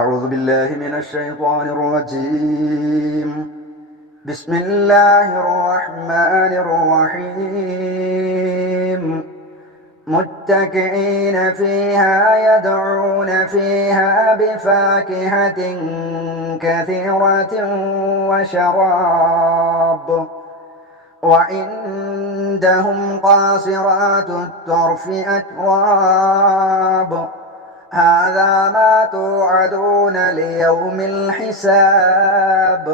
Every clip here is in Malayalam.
أعوذ بالله من الشيطان الرجيم. بسم الله الرحمن الرحيم. متكئين فيها يدعون فيها بفاكهة كثيرة وشراب وعندهم قاصرات الطرف أتراب هذا ما توعدون ليوم الحساب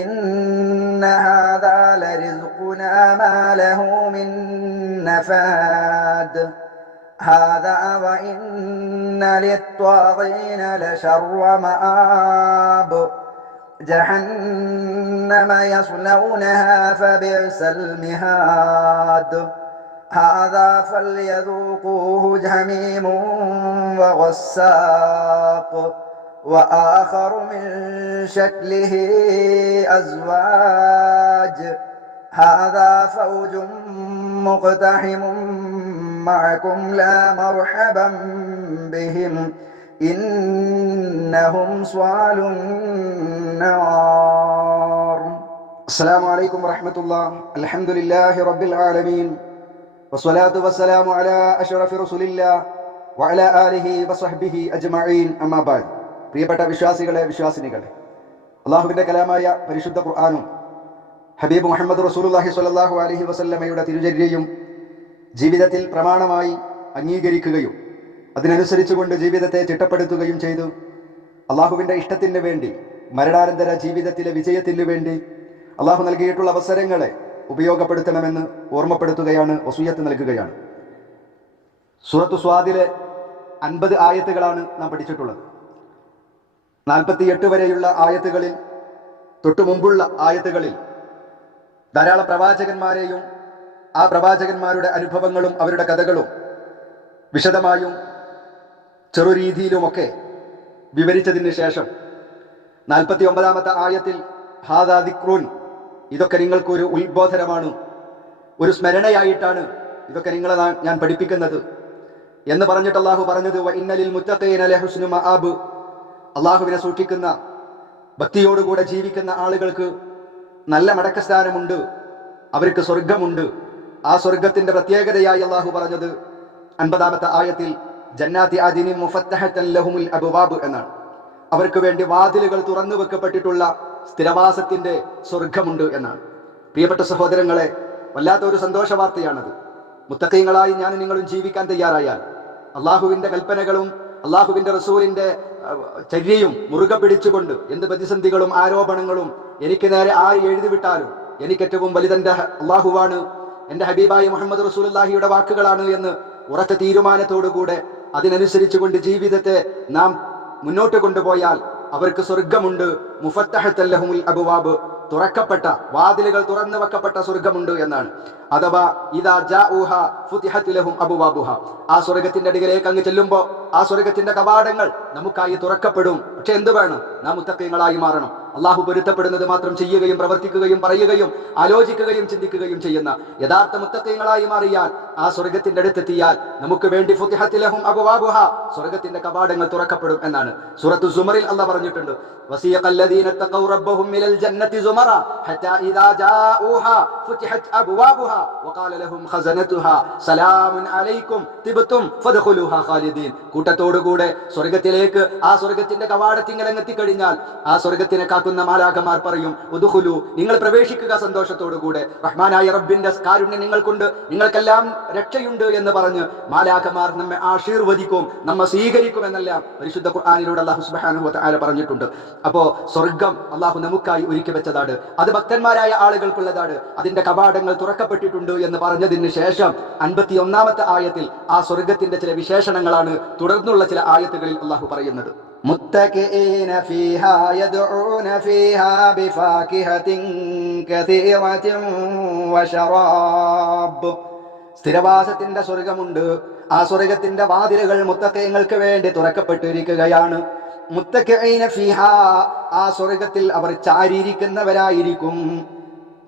إن هذا لرزقنا ما له من نفاد هذا وإن للطاغين لشر مآب جهنم يصلونها فبئس المهاد هذا فليذوقوه حميم وغساق وآخر من شكله أزواج هذا فوج مقتحم معكم لا مرحبا بهم إنهم صالوا النار. السلام عليكم ورحمة الله. الحمد لله رب العالمين والصلاة والسلام على أشرف رسول الله وعلى آله وصحبه أجمعين أما بعد. പ്രിയപ്പെട്ട വിശ്വാസികളെ, വിശ്വാസിനികളെ, അള്ളാഹുവിൻ്റെ കലാമായ പരിശുദ്ധ ഖുർആനും ഹബീബ് മുഹമ്മദ് റസൂലുള്ളാഹി സ്വല്ലല്ലാഹു അലൈഹി വസല്ലമയുടെ തിരുചര്യയും ജീവിതത്തിൽ പ്രമാണമായി അംഗീകരിക്കുകയും അതിനനുസരിച്ചുകൊണ്ട് ജീവിതത്തെ ചിട്ടപ്പെടുത്തുകയും ചെയ്തു അള്ളാഹുവിൻ്റെ ഇഷ്ടത്തിന് വേണ്ടി മരണാനന്തര ജീവിതത്തിലെ വിജയത്തിന് വേണ്ടി അള്ളാഹു നൽകിയിട്ടുള്ള അവസരങ്ങളെ ഉപയോഗപ്പെടുത്തണമെന്ന് ഓർമ്മപ്പെടുത്തുകയാണ്, വസിയ്യത്ത് നൽകുകയാണ്. സൂറത്തു സ്വാദിലെ 50 ആയത്തുകളാണ് നാം പഠിച്ചിട്ടുള്ളത്. 48 വരെയുള്ള ആയത്തുകളിൽ, തൊട്ടു മുമ്പുള്ള ആയത്തുകളിൽ ധാരാളം പ്രവാചകന്മാരെയും ആ പ്രവാചകന്മാരുടെ അനുഭവങ്ങളും അവരുടെ കഥകളും വിശദമായും ചെറുരീതിയിലുമൊക്കെ വിവരിച്ചതിന് ശേഷം 49ാമത്തെ ആയത്തിൽ ഹാദാ ദിക്റുൻ, ഇതൊക്കെ നിങ്ങൾക്കൊരു ഉത്ബോധനമാണ്, ഒരു സ്മരണയായിട്ടാണ് ഇതൊക്കെ നിങ്ങളെ ഞാൻ പഠിപ്പിക്കുന്നത് എന്ന് പറഞ്ഞിട്ട് അള്ളാഹു പറഞ്ഞത് വ ഇന്നലിൽ മുത്തഖീന ലഹുസ്നു മആബ്, അള്ളാഹുവിനെ സൂക്ഷിക്കുന്ന ഭക്തിയോടുകൂടെ ജീവിക്കുന്ന ആളുകൾക്ക് നല്ല മടക്കസ്ഥാനമുണ്ട്, അവർക്ക് സ്വർഗമുണ്ട്. ആ സ്വർഗത്തിന്റെ പ്രത്യേകതയായി അള്ളാഹു പറഞ്ഞത് 50ാമത്തെ ആയത്തിൽ ജന്നാത്തി അദിനി മുഫത്തഹത്തൻ ലഹുമുൽ അബ്വാബ് എന്നാണ്. അവർക്ക് വേണ്ടി വാതിലുകൾ തുറന്നു വെക്കപ്പെട്ടിട്ടുള്ള സ്ഥിരവാസത്തിന്റെ സ്വർഗമുണ്ട് എന്നാണ്. പ്രിയപ്പെട്ട സഹോദരങ്ങളെ, വല്ലാത്ത ഒരു സന്തോഷ വാർത്തയാണത്. മുത്തഖീങ്ങളായി ഞാൻ നിങ്ങളും ജീവിക്കാൻ തയ്യാറായാൽ അള്ളാഹുവിന്റെ കൽപ്പനകളും അള്ളാഹുവിന്റെ റസൂലിന്റെ ചര്യയും മുറുകെ പിടിച്ചുകൊണ്ട് എന്ത് പ്രതിസന്ധികളും ആരോപണങ്ങളും എനിക്ക് നേരെ ആര് എഴുതിവിട്ടാലും എനിക്ക് ഏറ്റവും വലുതെന്റെ അള്ളാഹുവാണ്, എന്റെ ഹബീബായ മുഹമ്മദ് റസൂലുള്ളാഹിയുടെ വാക്കുകളാണ് എന്ന് ഉറച്ച തീരുമാനത്തോടുകൂടെ അതിനനുസരിച്ചുകൊണ്ട് ജീവിതത്തെ നാം മുന്നോട്ട് കൊണ്ടുപോയാൽ അവർക്ക് സ്വർഗമുണ്ട്. മുഫത്തഹത്തൻ ലഹുമുൽ അബ്വാബ്, തുറക്കപ്പെട്ട വാതിലുകൾ തുറന്നു വെക്കപ്പെട്ട സ്വർഗമുണ്ട് എന്നാണ്. അഥവാ ഇദാ ജാഊഹ ഫുതിഹത് ലഹും അബ്വാബുഹ, ആ സ്വർഗത്തിന്റെ അടിയിലേക്ക് അങ്ങ് ചെല്ലുമ്പോൾ ആ സ്വർഗത്തിന്റെ കവാടങ്ങൾ നമുക്കായി തുറക്കപ്പെടും. പക്ഷെ എന്ത് വേണം? നാം മുത്തഖീങ്ങളായി മാറണം. അള്ളാഹു പൊരുത്തപ്പെടുന്നത് മാത്രം ചെയ്യുകയും പ്രവർത്തിക്കുകയും പറയുകയും ആലോചിക്കുകയും ചിന്തിക്കുകയും ചെയ്യുന്ന യഥാർത്ഥ മുത്തഖീങ്ങളായി മാറിയാൽ ആ സ്വർഗത്തിന്റെ അടുത്തെത്തിയാൽ നമുക്ക് വേണ്ടി ഫുതിഹത് ലഹും അബ്വാബുഹ, സ്വർഗത്തിന്റെ കവാടങ്ങൾ തുറക്കപ്പെടും എന്നാണ്. സൂറത്തു സുമറിൽ അല്ലാഹു പറഞ്ഞിട്ടുണ്ട് വസിയഖല്ലദീന തഖൗ റബ്ബഹും മിനൽ ജന്നതി സുമറ ഹത്താ ഇദാ ജാഊഹ ഫുതിഹത് അബ്വാബുഹ വഖാല ലഹും ഖസനതുഹാ സലാമുൻ അലൈക്കും തിബ്തും ഫദ്ഖുലൂഹാ ഖാലിദീൻ. കൂട്ടത്തോടുകൂടെ സ്വർഗത്തിലേക്ക്, ആ സ്വർഗത്തിന്റെ കവാടത്തിങ്കൽ എത്തിക്കഴിഞ്ഞാൽ ആ സ്വർഗത്തിനെ കാക്കുന്ന മാലാഖമാർ പറയും ഉദ്ഖുലു, നിങ്ങൾ പ്രവേശിക്കുക സന്തോഷത്തോടുകൂടെ, റഹ്മാനായ റബ്ബിന്റെ കാരുണ്യം നിങ്ങൾക്കുണ്ട്, നിങ്ങൾക്കെല്ലാം രക്ഷയുണ്ട് എന്ന് പറഞ്ഞ് മാലാഖമാർ നമ്മെ ആശീർവദിക്കും, നമ്മെ സ്വീകരിക്കും എന്നെല്ലാം പരിശുദ്ധ ഖുർആനിലൂടെ അല്ലാഹു സുബ്ഹാനഹു വ തആല പറഞ്ഞിട്ടുണ്ട്. അപ്പോ സ്വർഗം അള്ളാഹു നമുക്കായി ഒരുക്കി വെച്ചതാണ്, അത് ഭക്തന്മാരായ ആളുകൾക്കുള്ളതാണ്, അതിന്റെ കവാടങ്ങൾ തുറക്കപ്പെട്ടിട്ടുണ്ട് എന്ന് പറഞ്ഞതിന് ശേഷം 51ാമത്തെ ആയത്തിൽ ആ സ്വർഗത്തിന്റെ ചില വിശേഷണങ്ങളാണ് തുടർന്നുള്ള ചില ആയത്തുകളിൽ അള്ളാഹു പറയുന്നത്. മുത്തഖീന ഫീഹാ യദ്ഊന ഫീഹാ ബിഫാകിഹതിൻ കസീറതിൻ വശറാബ്, സ്ഥിരവാസത്തിന്റെ സ്വർഗമുണ്ട്. ആ സ്വർഗത്തിന്റെ വാതിലുകൾ മുത്തഖീങ്ങൾക്ക് വേണ്ടി തുറക്കപ്പെട്ടിരിക്കുകയാണ്. മുത്തഖീന ഫീഹാ, ആ സ്വർഗത്തിൽ അവർ ചാരിയിരിക്കുന്നവരായിരിക്കും.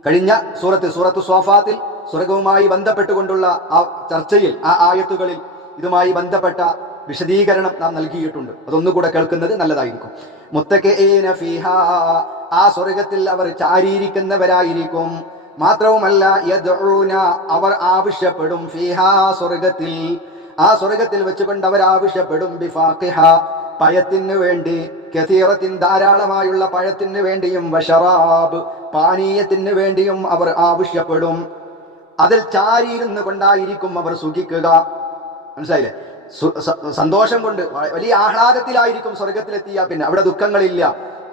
കഴിഞ്ഞ സൂറത്ത് സ്വാഫാത്തിൽ സ്വർഗവുമായി ബന്ധപ്പെട്ടുകൊണ്ടുള്ള ആ ചർച്ചയിൽ, ആ ആയത്തുകളിൽ ഇതുമായി ബന്ധപ്പെട്ട വിശദീകരണം നാം നൽകിയിട്ടുണ്ട്. അതൊന്നുകൂടെ കേൾക്കുന്നത് നല്ലതായിരിക്കും. മുത്തഖീന ഫീഹാ, ആ സ്വർഗത്തിൽ അവർ ചാരിയിരിക്കുന്നവരായിരിക്കും. മാത്രവുമല്ല യദ്ഊന, അവർ ആവശ്യപ്പെടും, ഫീഹാ സ്വർഗത്തിൽ, ആ സ്വർഗത്തിൽ വെച്ചുകൊണ്ട് അവർ ആവശ്യപ്പെടും, ബിഫാഖിഹ, പഴത്തിന് വേണ്ടി, കസീറത്തിൻ ധാരാളമായുള്ള പഴത്തിന് വേണ്ടിയും, വശറാബ് പാനീയത്തിന് വേണ്ടിയും അവർ ആവശ്യപ്പെടും. അതിൽ ചാരിയിരുന്നു കൊണ്ടായിരിക്കും അവർ സുഖിക്കുക. മനസ്സിലായില്ലേ? സന്തോഷം കൊണ്ട് വലിയ ആഹ്ലാദത്തിലായിരിക്കും സ്വർഗത്തിലെത്തിയ. പിന്നെ അവിടെ ദുഃഖങ്ങളില്ല.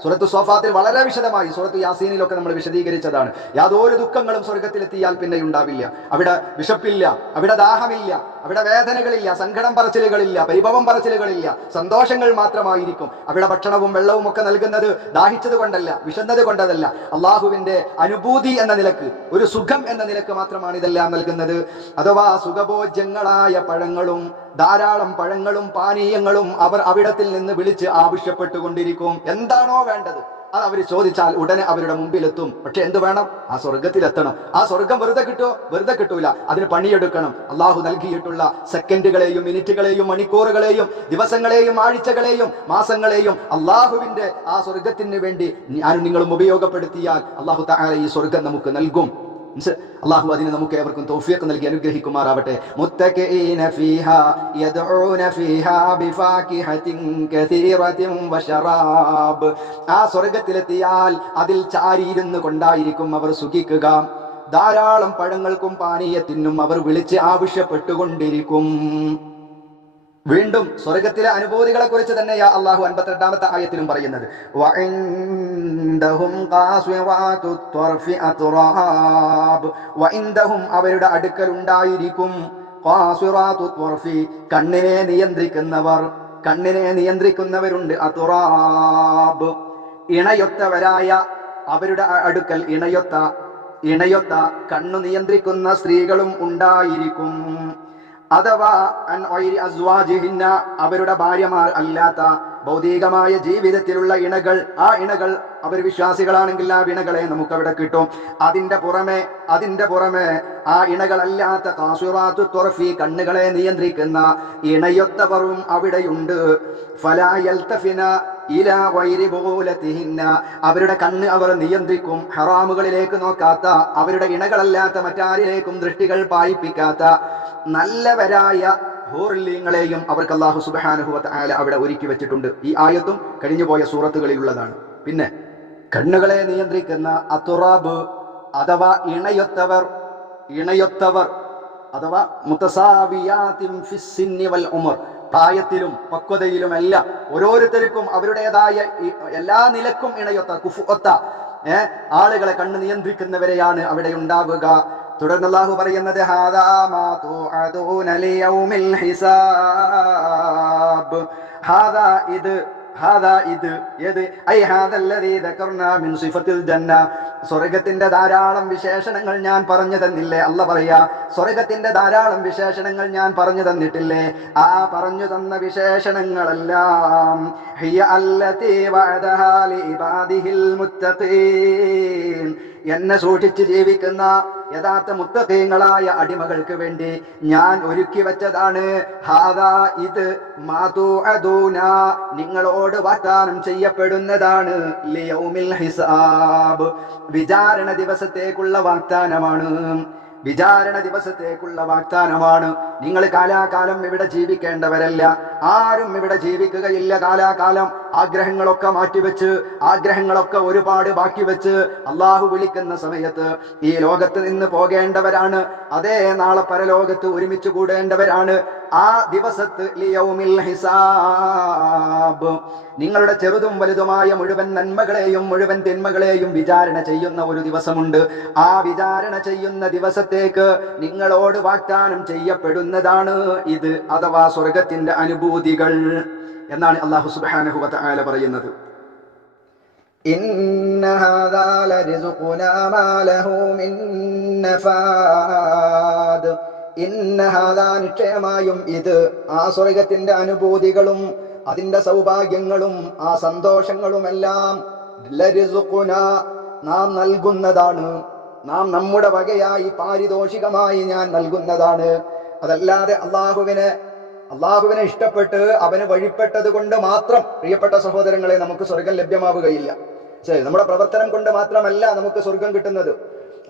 സൂറത്തു സോഫാത്തിൽ വളരെ വിശദമായി, സൂറത്തു യാസീനിലൊക്കെ നമ്മൾ വിശദീകരിച്ചതാണ്. യാതൊരു ദുഃഖങ്ങളും സ്വർഗത്തിലെത്തിയാൽ പിന്നെ ഉണ്ടാവില്ല. അവിടെ വിശപ്പില്ല, അവിടെ ദാഹമില്ല, അവിടെ വേദനകളില്ല, സങ്കടം പറച്ചിലുകളില്ല, പരിഭവം പറച്ചിലുകളില്ല, സന്തോഷങ്ങൾ മാത്രമായിരിക്കും. അവിടെ ഭക്ഷണവും വെള്ളവും ഒക്കെ നൽകുന്നത് ദാഹിച്ചത് കൊണ്ടല്ല, വിശന്നത് കൊണ്ടതല്ല, അള്ളാഹുവിന്റെ അനുഭൂതി എന്ന നിലക്ക്, ഒരു സുഖം എന്ന നിലക്ക് മാത്രമാണ് ഇതെല്ലാം നൽകുന്നത്. അഥവാ സുഖഭോജ്യങ്ങളായ പഴങ്ങളും ധാരാളം പഴങ്ങളും പാനീയങ്ങളും അവർ അവിടത്തിൽ നിന്ന് വിളിച്ച് ആവശ്യപ്പെട്ടുകൊണ്ടിരിക്കും. എന്താണോ വേണ്ടത് അത് അവർ ചോദിച്ചാൽ ഉടനെ അവരുടെ മുമ്പിലെത്തും. പക്ഷെ എന്ത് വേണം? ആ സ്വർഗത്തിലെത്തണം. ആ സ്വർഗം വെറുതെ കിട്ടുമോ? വെറുതെ കിട്ടൂല. അതിന് പണിയെടുക്കണം. അള്ളാഹു നൽകിയിട്ടുള്ള സെക്കൻഡുകളെയും മിനിറ്റുകളെയും മണിക്കൂറുകളെയും ദിവസങ്ങളെയും ആഴ്ചകളെയും മാസങ്ങളെയും അള്ളാഹുവിന്റെ ആ സ്വർഗത്തിന് വേണ്ടി ഞാനും നിങ്ങളും ഉപയോഗപ്പെടുത്തിയാൽ അള്ളാഹു തആല ഈ സ്വർഗം നമുക്ക് നൽകും. അള്ളാഹു അതിന് നമുക്ക് ഏവർക്കും തൗഫീഖ് നൽകി അനുഗ്രഹിക്കുമാറാവട്ടെ. മുത്തഖീന ഫീഹാ യദ്ഊന ഫീഹാ ബിഫാകിഹത്തിൻ കസീറത്തിൻ വശറാബ്, ആ സ്വർഗത്തിലെത്തിയാൽ അതിൽ ചാരിയിരുന്നു കൊണ്ടായിരിക്കും അവർ സുഖിക്കുക. ധാരാളം പഴങ്ങൾക്കും പാനീയത്തിനും അവർ വിളിച്ച് ആവശ്യപ്പെട്ടുകൊണ്ടിരിക്കും. വീണ്ടും സ്വർഗത്തിലെ അനുഭൂതികളെ കുറിച്ച് തന്നെയാ അള്ളാഹു 52-ാമത്തെ ആയത്തിലും പറയുന്നത്. വഇൻദഹും ഖാസിറാത്തുത് ത്വർഫി അത്റാബ്, വഇൻദഹും അവരുടെ അടുക്കൽ ഉണ്ടായിരിക്കും, ഖാസിറാത്തുത് ത്വർഫി കണ്ണിനെ നിയന്ത്രിക്കുന്നവർ, കണ്ണിനെ നിയന്ത്രിക്കുന്നവരുണ്ട്, അത്റാബ് ഇണയൊത്തവരായ അവരുടെ അടുക്കൽ ഇണയൊത്ത കണ്ണു നിയന്ത്രിക്കുന്ന സ്ത്രീകളും ഉണ്ടായിരിക്കും. അഥവാ അസ്വാജിഹിന്ന, അവരുടെ ഭാര്യമാർ അല്ലാത്ത ഭൗതികമായ ജീവിതത്തിലുള്ള ഇണകൾ, ആ ഇണകൾ അവർ വിശ്വാസികളാണെങ്കിൽ ആ ഇണകളെ നമുക്കവിടെ കിട്ടും. അതിന്റെ പുറമെ ആ ഇണകളല്ലാത്ത ഖാസിറാത്തു ത്വർഫി കണ്ണുകളെ നിയന്ത്രിക്കുന്ന ഇണയൊത്തവരും അവിടെയുണ്ട്. ഫലാ യൽതഫിന ഇലാ ഗൈരി ബുഗൂലതിഹിന്ന, അവരുടെ കണ്ണ് അവർ നിയന്ത്രിക്കും, ഹറാമുകളിലേക്ക് നോക്കാത്ത, അവരുടെ ഇണകളല്ലാത്ത മറ്റാരിലേക്കും ദൃഷ്ടികൾ പായിപ്പിക്കാത്ത നല്ലവരായ ഹൂറിലീങ്ങളെയും അവർക്ക് അല്ലാഹു സുബ്ഹാനഹു വ തആല അവിടെ ഒരുക്കി വെച്ചിട്ടുണ്ട്. ഈ ആയത്തും കഴിഞ്ഞുപോയ സൂറത്തുകളിലുള്ളതാണ്. പിന്നെ കണ്ണുകളെ നിയന്ത്രിക്കുന്ന അത്റാബ് അഥവാ ഇണയൊത്തവർ അഥവാ മുതസാവിയാതിൻ ഫിസ്സിന്നി വൽ ഉമർ, പ്രായത്തിലും പക്വതയിലും എല്ലാം ഓരോരുത്തർക്കും അവരുടേതായ എല്ലാ നിലക്കും ഇണയൊത്ത കുഫുഒത്ത ആളുകളെ കണ്ണ് നിയന്ത്രിക്കുന്നവരെയാണ് അവിടെ ഉണ്ടാവുക. തുടർന്ന് അല്ലാഹു പറയുന്നത് ഹാദാ മാ തുഅദൂന ലിയൗമിൽ ഹിസാബ്, ഹാദാ ഇത് ഏത് ഐ ഹാദല്ലദീ ദകർനാ മിൻ സിഫത്തിൽ ജന്ന, സ്വർഗത്തിന്റെ ധാരാളം വിശേഷണങ്ങൾ ഞാൻ പറഞ്ഞു തന്നില്ലേ? അല്ലാഹു പറയാ, സ്വർഗത്തിന്റെ ധാരാളം വിശേഷണങ്ങൾ ഞാൻ പറഞ്ഞു തന്നിട്ടില്ലേ? ആ പറഞ്ഞു തന്ന വിശേഷണങ്ങളെല്ലാം ഹിയ അല്ലതീ വഅദഹാ ലിഇബാദിഹിൽ മുത്തഖീൻ, എന്നെ സൂക്ഷിച്ച് ജീവിക്കുന്ന യഥാർത്ഥ മുത്തഖീങ്ങളായ അടിമകൾക്ക് വേണ്ടി ഞാൻ ഒരുക്കി വെച്ചതാണ്. ഹാദാ ഇത് മാ തുഅദൂന, നിങ്ങളോട് വാഗ്ദാനം ചെയ്യപ്പെടുന്നതാണ്, ലിയൗമിൽ ഹിസാബ്, വിചാരണ ദിവസത്തേക്കുള്ള വാഗ്ദാനമാണ്. വിചാരണ ദിവസത്തേക്കുള്ള വാഗ്ദാനമാണ്. നിങ്ങൾ കാലാകാലം ഇവിടെ ജീവിക്കേണ്ടവരല്ല, ആരും ഇവിടെ ജീവിക്കുകയില്ല കാലാകാലം. ആഗ്രഹങ്ങളൊക്കെ മാറ്റിവെച്ച്, ആഗ്രഹങ്ങളൊക്കെ ഒരുപാട് ബാക്കി വെച്ച് അള്ളാഹു വിളിക്കുന്ന സമയത്ത് ഈ ലോകത്ത് നിന്ന് പോകേണ്ടവരാണ്. അതേ നാളെ പരലോകത്ത് ഒരുമിച്ച് കൂടേണ്ടവരാണ്. ആ ദിവസത്ത് ലിയൗമിൽ ഹിസാബ്, നിങ്ങളുടെ ചെറുതും വലുതുമായ മുഴുവൻ നന്മകളെയും മുഴുവൻ തിന്മകളെയും വിചാരണ ചെയ്യുന്ന ഒരു ദിവസമുണ്ട്. ആ വിചാരണ ചെയ്യുന്ന ദിവസത്തേക്ക് നിങ്ങളോട് വാഗ്ദാനം ചെയ്യപ്പെടുന്നതാണ് ഇത്, അഥവാ സ്വർഗത്തിന്റെ അനുഭൂതികൾ എന്നാണ് അല്ലാഹു സുബ്ഹാനഹു വ തആല പറയുന്നത്. ഇന്ന ഹാദാ ലറിസ്ഖുനാ മാ ലഹു മിൻ നഫാദ്, ഇന്ന ഹാദാ, നിശ്ചയമായും ഇത്, ആ സ്വർഗത്തിന്റെ അനുഭൂതികളും അതിന്റെ സൗഭാഗ്യങ്ങളും ആ സന്തോഷങ്ങളുമെല്ലാം ലറിസ്ഖുനാ, നാം നൽകുന്നതാണ്, നാം നമ്മുടെ വകയായി പാരിതോഷികമായി ഞാൻ നൽകുന്നതാണ്. അതല്ലാതെ അള്ളാഹുവിനെ അള്ളാഹുവിനെ ഇഷ്ടപ്പെട്ട് അവന് വഴിപ്പെട്ടത് കൊണ്ട് മാത്രം പ്രിയപ്പെട്ട സഹോദരങ്ങളെ നമുക്ക് സ്വർഗം ലഭ്യമാവുകയില്ല. ശരി, നമ്മുടെ പ്രവർത്തനം കൊണ്ട് മാത്രമല്ല നമുക്ക് സ്വർഗം കിട്ടുന്നത്.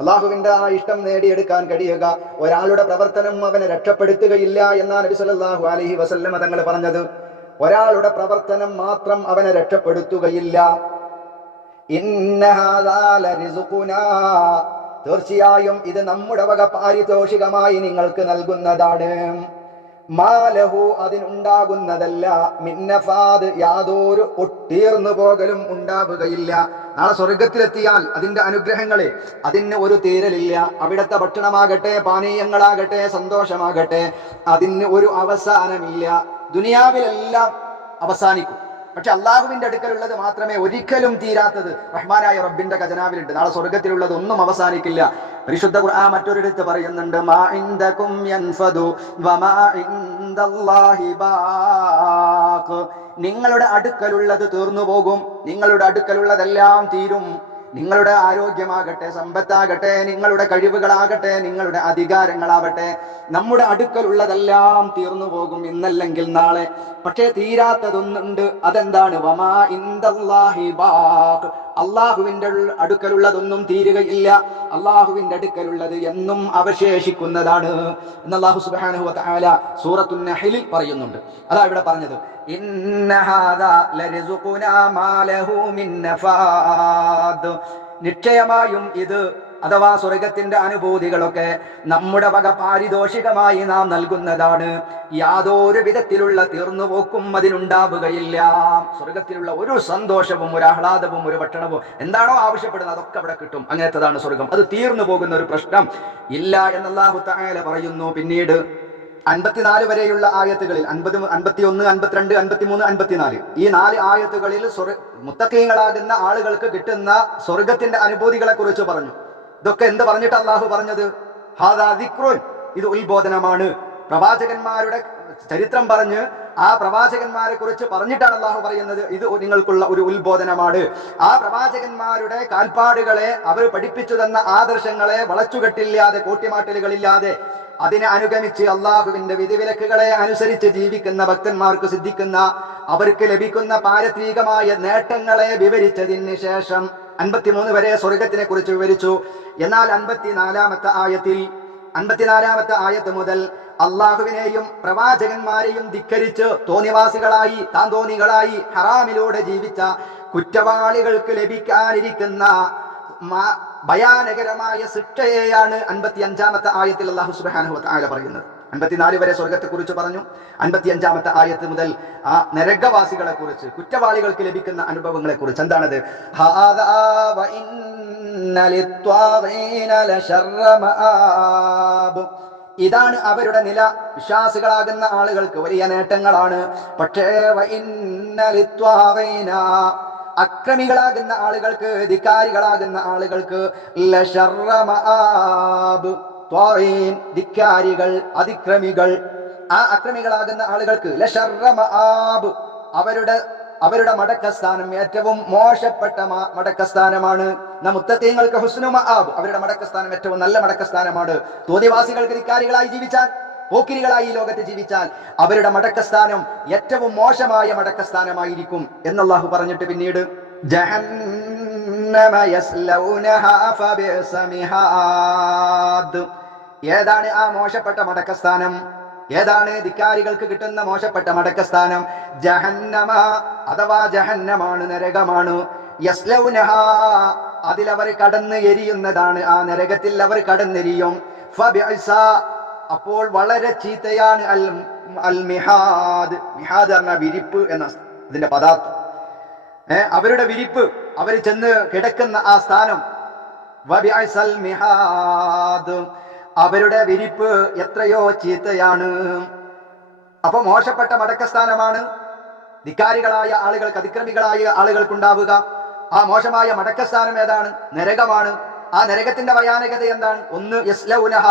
അള്ളാഹുവിന്റെ ആ ഇഷ്ടം നേടിയെടുക്കാൻ കഴിയുക ഒരാളുടെ പ്രവർത്തനം അവനെ രക്ഷപ്പെടുത്തുകയില്ല എന്നാണ് നബി സല്ലല്ലാഹു അലൈഹി വസല്ലമ തങ്ങൾ പറഞ്ഞത്. ഒരാളുടെ പ്രവർത്തനം മാത്രം അവനെ രക്ഷപ്പെടുത്തുകയില്ല. ഇന്ന ഹാദാ ലറിസുഖുനാ, തീർച്ചയായും ഇത് നമ്മുടെ വക പാരിതോഷികമായി നിങ്ങൾക്ക് നൽകുന്നതാണ്. മാലഹു, അതിനുണ്ടാകുന്നതല്ല, മിന്നഫാദ്, യാതൊരു ഒട്ടീർന്നു പോകലും ഉണ്ടാവുകയില്ല. നാളെ സ്വർഗത്തിലെത്തിയാൽ അതിന്റെ അനുഗ്രഹങ്ങളെ അതിന് ഒരു തീരലില്ല. അവിടുത്തെ ഭക്ഷണമാകട്ടെ, പാനീയങ്ങളാകട്ടെ, സന്തോഷമാകട്ടെ, അതിന് ഒരു അവസാനമില്ല. ദുനിയാവിലെല്ലാം അവസാനിക്കും, പക്ഷെ അള്ളാഹുവിന്റെ അടുക്കലുള്ളത് മാത്രമേ ഒരിക്കലും തീരാത്തത് റഹ്മാനായ റബ്ബിന്റെ ഖജനാവിലുണ്ട്. നാളെ സ്വർഗത്തിലുള്ളത് ഒന്നും അവസാനിക്കില്ല. പരിശുദ്ധ ഖുർആൻ മറ്റൊരിടത്ത് പറയുന്നുണ്ട്, മാ ഇൻദകും യൻഫദു വമാ ഇൻദല്ലാഹി ബാഖ്, നിങ്ങളുടെ അടുക്കലുള്ളത് തീർന്നു പോകും, നിങ്ങളുടെ അടുക്കലുള്ളതെല്ലാം തീരും. നിങ്ങളുടെ ആരോഗ്യമാകട്ടെ, സമ്പത്താകട്ടെ, നിങ്ങളുടെ കഴിവുകളാകട്ടെ, നിങ്ങളുടെ അധികാരങ്ങളാവട്ടെ, നമ്മുടെ അടുക്കലുള്ളതെല്ലാം തീർന്നു പോകും ഇന്നല്ലെങ്കിൽ നാളെ. പക്ഷേ തീരാത്തതൊന്നുണ്ട്, അതെന്താണ്? വമാ ഇൻദല്ലാഹി ബാഖ്, അള്ളാഹുവിന്റെ അടുക്കലുള്ളതൊന്നും തീരുകയില്ല. അള്ളാഹുവിന്റെ അടുക്കലുള്ളത് എന്നും അവശേഷിക്കുന്നതാണ് എന്ന് അല്ലാഹു സുബ്ഹാനഹു വ തആല സൂറത്തുൻ നഹ്ലിൽ പറയുന്നുണ്ട്. അതാ ഇവിടെ പറഞ്ഞത്, ഇന്ന ഹാദാ ലറിസുഖുനാ മാ ലഹു മിൻ നഫാദ്, നിശ്ചയമായും ഇത് അഥവാ സ്വർഗത്തിന്റെ അനുഭൂതികളൊക്കെ നമ്മുടെ വക പാരിതോഷികമായി നാം നൽകുന്നതാണ്. യാതൊരു വിധത്തിലുള്ള തീർന്നുപോക്കും അതിനുണ്ടാവുകയില്ല. സ്വർഗത്തിലുള്ള ഒരു സന്തോഷവും ഒരു ആഹ്ലാദവും ഒരു ഭക്ഷണവും എന്താണോ ആവശ്യപ്പെടുന്നത് അതൊക്കെ അവിടെ കിട്ടും. അങ്ങനത്തതാണ് സ്വർഗം. അത് തീർന്നു പോകുന്ന ഒരു പ്രശ്നം ഇല്ല എന്ന് അല്ലാഹു തആല പറയുന്നു. പിന്നീട് 54 വരെയുള്ള ആയത്തുകളിൽ 50, 51, 52, 53, 54 ഈ 4 ആയത്തുകളിൽ മുത്തഖീങ്ങളാകുന്ന ആളുകൾക്ക് കിട്ടുന്ന സ്വർഗത്തിന്റെ അനുഭൂതികളെ കുറിച്ച് പറഞ്ഞു. ഇതൊക്കെ എന്ത് പറഞ്ഞിട്ട് അള്ളാഹു പറഞ്ഞത്? ഹാദാ ദിക്റുൻ, ഇത് ഉത്ബോധനമാണ്. പ്രവാചകന്മാരുടെ ചരിത്രം പറഞ്ഞ് ആ പ്രവാചകന്മാരെ കുറിച്ച് പറഞ്ഞിട്ടാണ് അള്ളാഹു പറയുന്നത്, ഇത് നിങ്ങൾക്കുള്ള ഒരു ഉത്ബോധനമാണ്. ആ പ്രവാചകന്മാരുടെ കാൽപ്പാടുകളെ, അവർ പഠിപ്പിച്ചു തന്ന ആദർശങ്ങളെ വളച്ചുകെട്ടില്ലാതെ, കൂട്ടിമാട്ടലുകളില്ലാതെ അതിനെ അനുഗമിച്ച് അള്ളാഹുവിന്റെ വിധിവിലക്കുകളെ അനുസരിച്ച് ജീവിക്കുന്ന ഭക്തന്മാർക്ക് സിദ്ധിക്കുന്ന, അവർക്ക് ലഭിക്കുന്ന പാരത്രികമായ നേട്ടങ്ങളെ വിവരിച്ചതിന് ശേഷം 53 വരെ സ്വർഗത്തിനെ കുറിച്ച് വിവരിച്ചു. എന്നാൽ 54-ാമത്തെ ആയത്ത് മുതൽ അള്ളാഹുവിനെയും പ്രവാചകന്മാരെയും ധിക്കരിച്ച് തോന്നിവാസികളായി, താന്തോന്നികളായി ഹറാമിലൂടെ ജീവിച്ച കുറ്റവാളികൾക്ക് ലഭിക്കാനിരിക്കുന്ന ഭയാനകരമായ ശിക്ഷയെയാണ് 55-ാമത്തെ ആയത്തിൽ അല്ലാഹു സുബ്ഹാനഹു വ തആല പറയുന്നത്. 54 വരെ സ്വർഗത്തെ കുറിച്ച് പറഞ്ഞു. 55-ാമത്തെ ആയത്ത് മുതൽ ആ നരകവാസികളെ കുറിച്ച്, കുറ്റവാളികൾക്ക് ലഭിക്കുന്ന അനുഭവങ്ങളെ കുറിച്ച്. എന്താണത്? ഹാദാ വ ഇന്ന ലിത്വാഗീന ലശർറ മആബ്, ഇതാണ് അവരുടെ നില. വിശ്വാസികളാകുന്ന ആളുകൾക്ക് വലിയ നേട്ടങ്ങളാണ്. പക്ഷേ വ ഇന്ന ലിത്വാഗീന, അക്രമികളാകുന്ന ആളുകൾക്ക്, ധിക്കാരികളാകുന്ന ആളുകൾക്ക് ലശർറ മആബ്, ധിക്കാരികൾ, അതിക്രമികൾ, ആ അക്രമികളാകുന്ന ആളുകൾക്ക് ലശർറ മആബ്, അവരുടെ മടക്കസ്ഥാനം ഏറ്റവും മോശപ്പെട്ട മടക്കസ്ഥാനമാണ്. മുത്തഖീങ്ങൾക്ക് ഹുസ്നു മആബ്, അവരുടെ മടക്കസ്ഥാനം ഏറ്റവും നല്ല മടക്കസ്ഥാനമാണ്. തോന്നിവാസികൾക്ക് ധിക്കാരികളായി ജീവിച്ചാൽ, പോക്കിരികളായി ഈ ലോകത്ത് ജീവിച്ചാൽ അവരുടെ മടക്കസ്ഥാനം ഏറ്റവും മോശമായ മടക്കസ്ഥാനമായിരിക്കും എന്നല്ലാഹു പറഞ്ഞിട്ട് പിന്നീട് ജഹന്നമ യസ്ലൗനഹാ ഫബിഅസ മിഹാദ്, ഏതാണ് ആ മോശപ്പെട്ട മടക്കസ്ഥാനം? ഏതാണ് ധിക്കാരികൾക്ക് കിട്ടുന്ന മോശപ്പെട്ട മടക്കസ്ഥാനം? ജഹന്നമ, അഥവാ ജഹന്നമാണ്, നരകമാണ്. യസ്ലൗനഹാ, അതിലവർ കടന്ന് എരിയുന്നതാണ്. ആ നരകത്തിൽ അവർ കടന്നെരിയും. ഫബിഅസ, അപ്പോൾ വളരെ ചീത്തയാണ്. അൽ മിഹാദ്, മിഹാദ് പറഞ്ഞ വിരിപ്പ് എന്ന ഇതിന്റെ പദാർത്ഥം. അവരുടെ വിരിപ്പ്, അവർ ചെന്ന് കിടക്കുന്ന ആ സ്ഥാനം. വബിഅസൽ മിഹാദ്, അവരുടെ വിരിപ്പ് എത്രയോ ചീത്തയാണ്. അപ്പൊ മോശപ്പെട്ട മടക്കസ്ഥാനമാണ് ധിക്കാരികളായ ആളുകൾക്ക്, അതിക്രമികളായ ആളുകൾക്കുണ്ടാവുക. ആ മോശമായ മടക്കസ്ഥാനം ഏതാണ്? നരകമാണ്. ആ നരകത്തിന്റെ ഭയാനകത എന്താണ്? ഒന്ന് യസ്ലൗനഹ,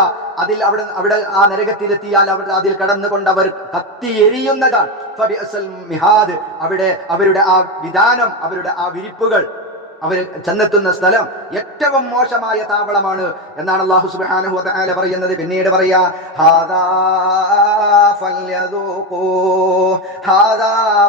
അവിടെ ആ നരകത്തിലെത്തിയാൽ അതിൽ കടന്നുകൊണ്ട് അവർ കത്തിയെരിയുന്നതാണ്. ഫബിഅസൽ മിഹാദ്, അവിടെ അവരുടെ ആ വിധാനം, അവരുടെ ആ വിരിപ്പുകൾ അവർ ചെന്നെത്തുന്ന സ്ഥലം ഏറ്റവും മോശമായ താവളമാണ് എന്നാണ് അല്ലാഹു സുബ്ഹാനഹു വ തആല പറയുന്നത്. പിന്നീട് പറയാ ഹാദാ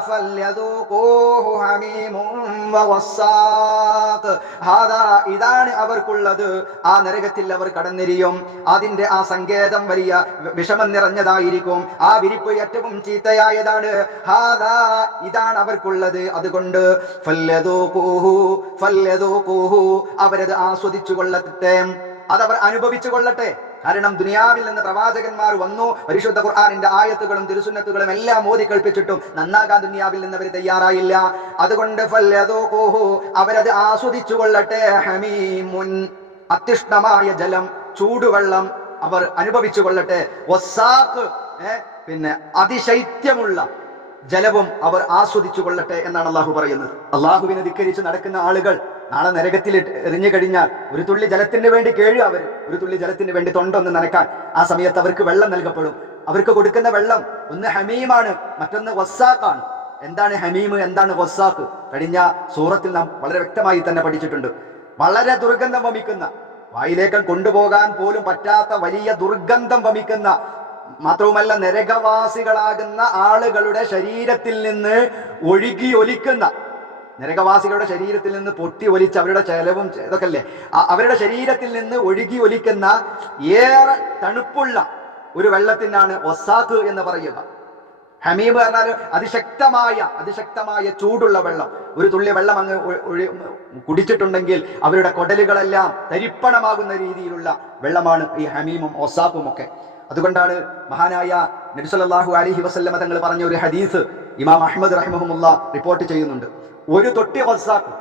ഫല്യദൂഖൂഹു ഹമീമുൻ വഗസ്സാഖ്. ഹാദാ, ഇതാണ് അവർക്കുള്ളത്. ആ നരകത്തിൽ അവർ കടന്നെരിയും. അതിന്റെ ആ സങ്കേതം വലിയ വിഷമം നിറഞ്ഞതായിരിക്കും. ആ വിരിപ്പ് ഏറ്റവും ചീത്തയായതാണ്. ഹാദാ, ഇതാണ് അവർക്കുള്ളത്. അതുകൊണ്ട് ഫല്യദൂഖൂഹു, അവരത് ആസ്വദിച്ചു കൊള്ളട്ടെ, അതവർ അനുഭവിച്ചു കൊള്ളട്ടെ. കാരണം ദുനിയാവിൽ നിന്ന് പ്രവാചകന്മാർ വന്നു, പരിശുദ്ധ ഖുർആനിന്റെ ആയത്തുകളും തിരുസുന്നത്തുകളും എല്ലാം ഓതി കേൾപ്പിച്ചിട്ടും നന്നാകാൻ ദുനിയാവിൽ നിന്ന് അവർ തയ്യാറായില്ല. അതുകൊണ്ട് ഫല്യദൂഖൂഹു, അവരത് ആസ്വദിച്ചു കൊള്ളട്ടെ. ഹമീമുൻ, അത്യുഷ്ണമായ ജലം, ചൂടുവെള്ളം അവർ അനുഭവിച്ചു കൊള്ളട്ടെ. വസ്സാഖ്, പിന്നെ അതിശൈത്യമുള്ള ജലവും അവർ ആസ്വദിച്ചു കൊള്ളട്ടെ എന്നാണ് അള്ളാഹു പറയുന്നത്. അള്ളാഹുവിനെ ധിക്കരിച്ച് നടക്കുന്ന ആളുകൾ നാളെ നരകത്തിൽ എറിഞ്ഞു കഴിഞ്ഞാൽ ഒരു തുള്ളി ജലത്തിന് വേണ്ടി കേഴുക അവർ, ഒരു തുള്ളി ജലത്തിന് വേണ്ടി തൊണ്ടൊന്ന് നനക്കാൻ. ആ സമയത്ത് അവർക്ക് വെള്ളം നൽകപ്പെടും. അവർക്ക് കൊടുക്കുന്ന വെള്ളം ഒന്ന് ഹമീമാണ്, മറ്റൊന്ന് വസ്സാഖാണ്. എന്താണ് ഹമീം, എന്താണ് വസ്സാഖ്? കഴിഞ്ഞ സൂറത്തിൽ നാം വളരെ വ്യക്തമായി തന്നെ പഠിച്ചിട്ടുണ്ട്. വളരെ ദുർഗന്ധം വമിക്കുന്ന, വായിലേക്ക് കൊണ്ടുപോകാൻ പോലും പറ്റാത്ത വലിയ ദുർഗന്ധം വമിക്കുന്ന, മാത്രവുമല്ല നരകവാസികളാകുന്ന ആളുകളുടെ ശരീരത്തിൽ നിന്ന് ഒഴുകി ഒലിക്കുന്ന, നരകവാസികളുടെ ശരീരത്തിൽ നിന്ന് പൊട്ടി ഒലിച്ച് അവരുടെ ചെലവും ഇതൊക്കെ അല്ലേ, അവരുടെ ശരീരത്തിൽ നിന്ന് ഒഴുകി ഒലിക്കുന്ന ഏറെ തണുപ്പുള്ള ഒരു വെള്ളത്തിനാണ് വസ്സാഖ് എന്ന് പറയുക. ഹമീം പറഞ്ഞാൽ അതിശക്തമായ ചൂടുള്ള വെള്ളം. ഒരു തുള്ളി വെള്ളം അങ്ങ് കുടിച്ചിട്ടുണ്ടെങ്കിൽ അവരുടെ കൊടലുകളെല്ലാം തരിപ്പണമാകുന്ന രീതിയിലുള്ള വെള്ളമാണ് ഈ ഹമീമും വസ്സാഖും ഒക്കെ. അതുകൊണ്ടാണ് മഹാനായ നബി സല്ലല്ലാഹു അലൈഹി വസല്ലമ തങ്ങൾ പറഞ്ഞ ഒരു ഹദീസ് ഇമാം അഹ്മദ് റഹിമഹുല്ലാ റിപ്പോർട്ട് ചെയ്യുന്നുണ്ട്. ഒരു തൊട്ടി വസ്സാഖ്,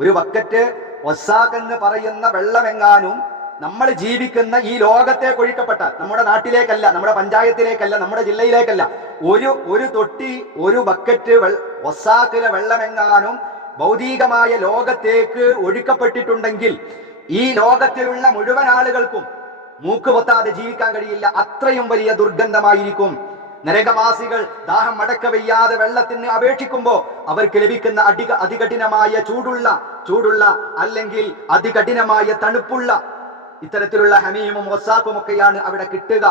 ഒരു ബക്കറ്റ് വസ്സാഖ് എന്ന് പറയുന്ന വെള്ളമെങ്ങാനും നമ്മൾ ജീവിക്കുന്ന ഈ ലോകത്തേക്ക് ഒഴിക്കപ്പെട്ടാൽ, നമ്മുടെ നാട്ടിലേക്കല്ല, നമ്മുടെ പഞ്ചായത്തിലേക്കല്ല, നമ്മുടെ ജില്ലയിലേക്കല്ല, ഒരു തൊട്ടി, ഒരു ബക്കറ്റ് വസ്സാഖിലെ വെള്ളമെങ്ങാനും ഭൗതികമായ ലോകത്തേക്ക് ഒഴുക്കപ്പെട്ടിട്ടുണ്ടെങ്കിൽ ഈ ലോകത്തിലുള്ള മുഴുവൻ ആളുകൾക്കും മൂക്ക് പൊത്താതെ ജീവിക്കാൻ കഴിയില്ല. അത്രയും വലിയ ദുർഗന്ധമായിരിക്കും. നരകവാസികൾ ദാഹം അടക്കവയ്യാതെ വെള്ളത്തിന് അപേക്ഷിക്കുമ്പോൾ അവർക്ക് ലഭിക്കുന്ന അതികഠിനമായ ചൂടുള്ള അല്ലെങ്കിൽ അതികഠിനമായ തണുപ്പുള്ള ഇത്തരത്തിലുള്ള ഹമീമും വസ്സാഖും ഒക്കെയാണ് അവിടെ കിട്ടുക.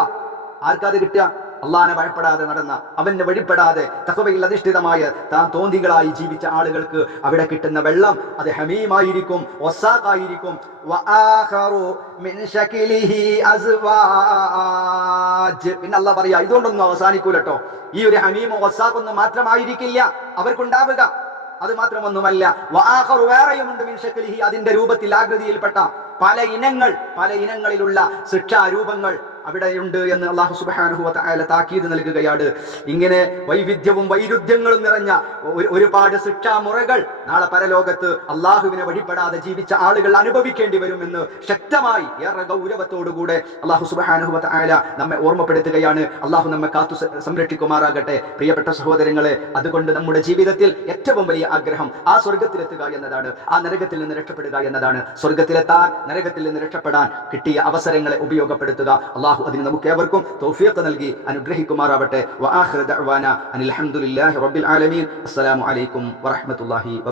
ആർക്കത് കിട്ടുക? അള്ളാഹനെ ഭയപ്പെടാതെ നടന്ന, അവന് വഴിപ്പെടാതെ തഖ്വയിൽ അധിഷ്ഠിതമായ താൻ തോന്നികളായി ജീവിച്ച ആളുകൾക്ക് അവിടെ കിട്ടുന്ന വെള്ളം അത് ഹമീമായിരിക്കും, വസ്സാഖായിരിക്കും. പിന്നെ അള്ളാഹ് പറയാ, ഇതുകൊണ്ടൊന്നും അവസാനിക്കൂലട്ടോ. ഈ ഒരു ഹമീമും വസ്സാഖൊന്നും മാത്രമായിരിക്കില്ല അവർക്കുണ്ടാവുക. അത് മാത്രമൊന്നുമല്ല, വേറെയുമുണ്ട് മിൻ ശക്ലിഹി, അതിന്റെ രൂപത്തിൽ ആകൃതിയിൽപ്പെട്ട പല ഇനങ്ങളിലുള്ള ശിക്ഷാരൂപങ്ങൾ അവിടെയുണ്ട് എന്ന് അല്ലാഹു സുബ്ഹാനഹു വ തആല താക്കീത് നൽകുകയാണ്. ഇങ്ങനെ വൈവിധ്യവും വൈരുദ്ധ്യങ്ങളും നിറഞ്ഞ ഒരുപാട് ശിക്ഷാമുറകൾ നാളെ പരലോകത്ത് അള്ളാഹുവിനെ വഴിപ്പെടാതെ ജീവിച്ച ആളുകൾ അനുഭവിക്കേണ്ടി വരുമെന്ന് ശക്തമായി ഏറെ ഗൗരവത്തോടുകൂടെ അല്ലാഹു സുബ്ഹാനഹു വ തആല നമ്മെ ഓർമ്മപ്പെടുത്തുകയാണ്. അള്ളാഹു നമ്മെ കാത്തു സംരക്ഷിക്കുമാറാകട്ടെ. പ്രിയപ്പെട്ട സഹോദരങ്ങളെ, അതുകൊണ്ട് നമ്മുടെ ജീവിതത്തിൽ ഏറ്റവും വലിയ ആഗ്രഹം ആ സ്വർഗത്തിലെത്തുക എന്നതാണ്, ആ നരകത്തിൽ നിന്ന് രക്ഷപ്പെടുക എന്നതാണ്. സ്വർഗത്തിലെത്താൻ, നരകത്തിൽ നിന്ന് രക്ഷപ്പെടാൻ കിട്ടിയ അവസരങ്ങളെ ഉപയോഗപ്പെടുത്തുക. അല്ലാഹു അതിന് നമുക്ക് ഏവർക്കും തൗഫീഖ് നൽകി അനുഗ്രഹിക്കുമാറാവട്ടെ. വആഖിറു ദഅ്വാനാ അനിൽ ഹംദുലില്ലാഹി റബ്ബിൽ ആലമീൻ. അസ്സലാമു അലൈക്കും വറഹ്മത്തുള്ളാഹി